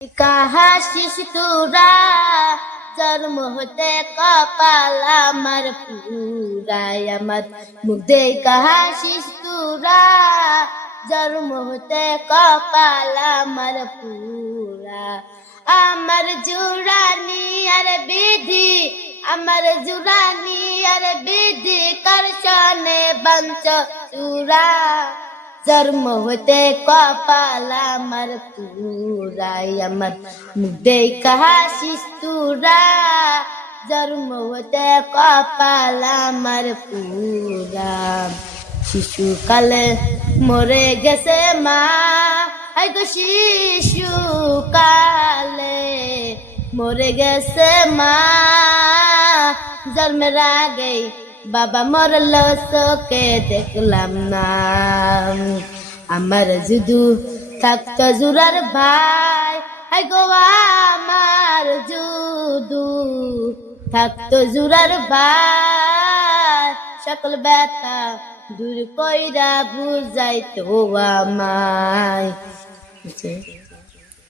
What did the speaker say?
কাহা শিশুরা জন্ম হতে কপাল আমার পুরাই আমার মুগ্ধে কাহা শিশুরা জন্ম হতে কপাল আমার পুরা আমার জুরানি আর বিধি আমার জুরানি আর বিধি করশনে বঞ্চ চূড়া জন্ম হতে কপাল আমার পুরাই আমার মুগ্ধে কাহা শিশুরা জন্ম হতে কপাল আমার পুরা শিশুকালে মরে গেছে মা গো শিশুকালে মরে গেছে মা জন্মের আগে বাবা মরল চোখে দেখলাম না আমার যদু থাকতো জুরার ভাই গো আমার যদু থাকতো জুরার ভাই সকল ব্যথা দূর কইরা বুঝাইতো আমায়।